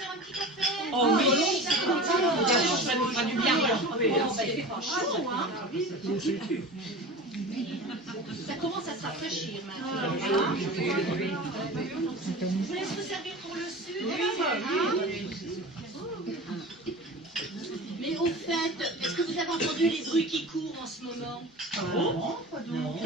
faire un petit café? Oh oui, ça nous fera du bien. Ça commence à se rafraîchir maintenant. Je vous laisse vous servir pour le sud. Mais au fait, est-ce que vous avez entendu les bruits qui courent en ce moment? Non, pas donc.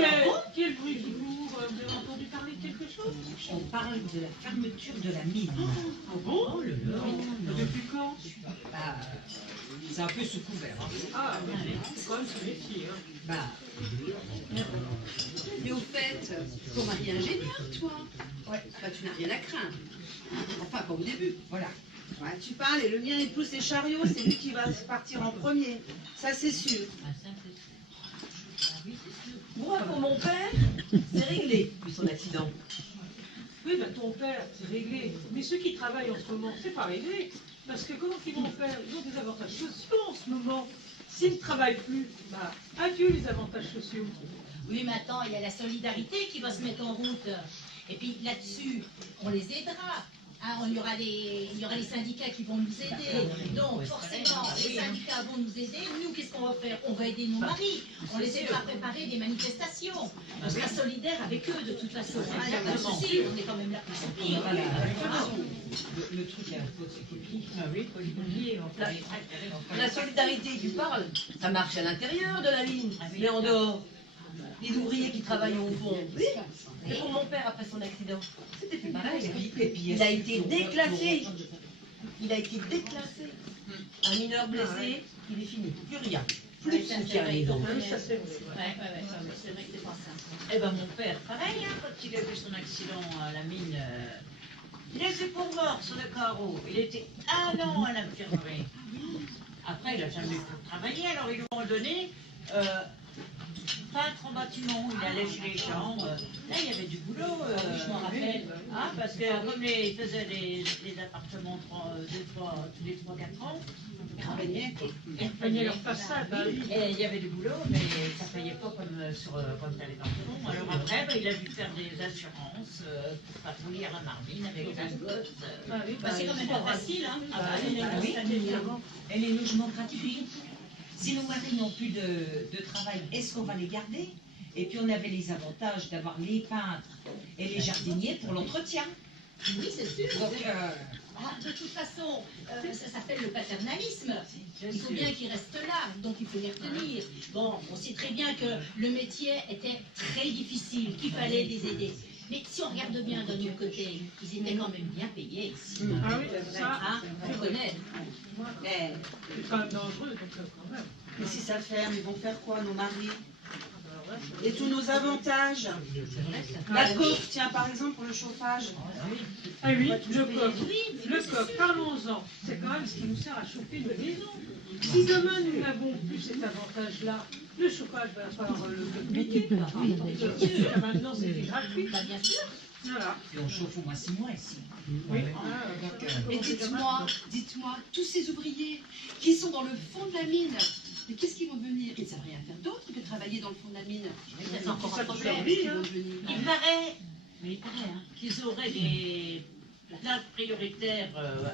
Quel bruit qui court? Vous avez entendu parler de quelque chose? On parle de la fermeture de la mine. Ah bon? Depuis quand? Bah, c'est un peu sous couvert. Hein. Ah, c'est quand même ce métier. Hein. Bah, Mais au fait, ton mari est ingénieur, toi. Ouais. Bah, tu n'as rien à craindre. Enfin, pas au début. voilà. Ouais, tu parles et le mien il pousse les chariots, c'est lui qui va partir en premier. Ça c'est sûr. Moi, pour mon père, c'est réglé, depuis son accident. Oui, ben ton père, c'est réglé. Mais ceux qui travaillent en ce moment, c'est pas réglé. Parce que comment ils vont faire? Ils ont des avantages sociaux en ce moment. S'ils ne travaillent plus, bah, adieu les avantages sociaux. Oui, mais attends, il y a la solidarité qui va se mettre en route. Et puis là-dessus, on les aidera. Hein, il y aura les syndicats qui vont nous aider. Donc forcément, les syndicats vont nous aider. Nous, qu'est-ce qu'on va faire? On va aider nos maris. On les aidera à préparer des manifestations. On sera solidaires avec eux de toute façon. Il n'y a pas de souci, on est quand même là pour soutenir. Voilà. Le truc est un peu psychologique. Ah oui, faut l'oublier. La solidarité, tu parles, ça marche à l'intérieur de la ligne, mais en dehors. Les ouvriers qui travaillent au fond. Oui. Et pour mon père, après son accident, c'était plus pareil. Et puis, Il a été déclassé. Il a été déclassé. Un mineur blessé, il est fini. Plus rien. Plus de soutien, les enfants. Oui, ça c'est vrai. C'est vrai que c'est pas ça. Eh ben mon père, pareil, hein, quand il a eu son accident à la mine, il était pour mort sur le carreau. Il était 1 an à l'infirmerie. Après, il n'a jamais pu travailler, alors ils lui ont donné peintre en bâtiment. Il allait chez les gens. Là, il y avait du boulot. Je m'en rappelle. Ah, parce que comme il faisait des appartements tous les 3-4 ans, Ils peignaient leur façade. Bah, oui. et il y avait du boulot, mais ça ne payait pas comme dans les bâtiments. Alors après, il a dû faire des assurances pour patrouiller à la marmine avec la gosse. Ah oui, Bah, c'est quand même pas facile, hein. oui, et les logements gratuits. Si nos maris n'ont plus de travail, est-ce qu'on va les garder? Et puis on avait les avantages d'avoir les peintres et les jardiniers pour l'entretien. Oui, c'est sûr. Donc, De toute façon, ça s'appelle le paternalisme. Il faut bien qu'ils restent là, donc il faut les retenir. Bon, on sait très bien que le métier était très difficile, qu'il fallait les aider. Mais si on regarde bien d'un autre côté, ils étaient quand même bien payés ici. Ah oui, ça, Hein, faut connaître. c'est quand même dangereux, donc quand même. Mais si ça ferme, ils vont faire quoi nos maris? Et tous nos avantages. La coque, tiens par exemple pour le chauffage. Ah oui, le coq. Oui, Le coq, parlons-en. C'est quand même ce qui nous sert à chauffer une maison. Si demain nous n'avons plus cet avantage-là, le chauffage va falloir le payer. Jusqu'à maintenant, c'était gratuit. Bah, bien sûr. Voilà. et on chauffe au moins 6 mois ici. Oui. Et dites-moi, tous ces ouvriers qui sont dans le fond de la mine, mais qu'est-ce qu'ils vont venir? Ils ne savent rien faire d'autre que travailler dans le fond de la mine. C'est encore un problème. Ils vont venir. Il paraît, qu'ils auraient des places prioritaires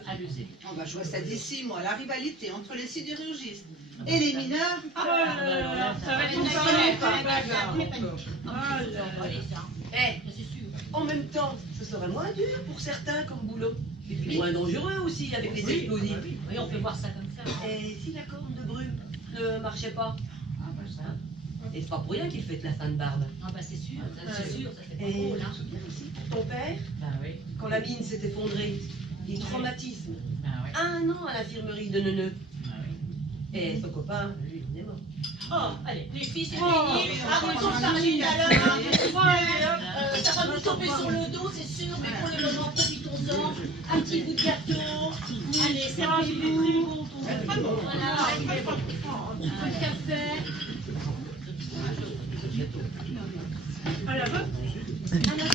à l'usine. Oh, bah, je vois ça d'ici, moi, la rivalité entre les sidérurgistes et les mineurs. Ça va être une soirée par bagarre. Ah là là. Eh, C'est sûr. en même temps, ce serait moins dur pour certains comme boulot. Et puis moins dangereux aussi avec les explosifs. Oui, on peut voir ça comme ça. Et si la corne de brume ne marchait pas? Et c'est pas pour rien qu'il fait la fin de barbe. Ah bah c'est sûr, ça fait pas Et drôle, hein. ton père, Ben oui, quand la mine s'est effondrée, des traumatismes. ben oui, 1 an à l'infirmerie de Neuneu. ben oui. Et son copain, lui, il est mort. Oh, allez, les filles, c'est fini. Oh, Arrêtons de parler tout à l'heure. Ça va nous tomber sur le dos, c'est sûr, mais pour le moment, profitons-en. Un petit bout de gâteau. Allez, servez-vous. Voilà, un peu de café. À la bonne. Un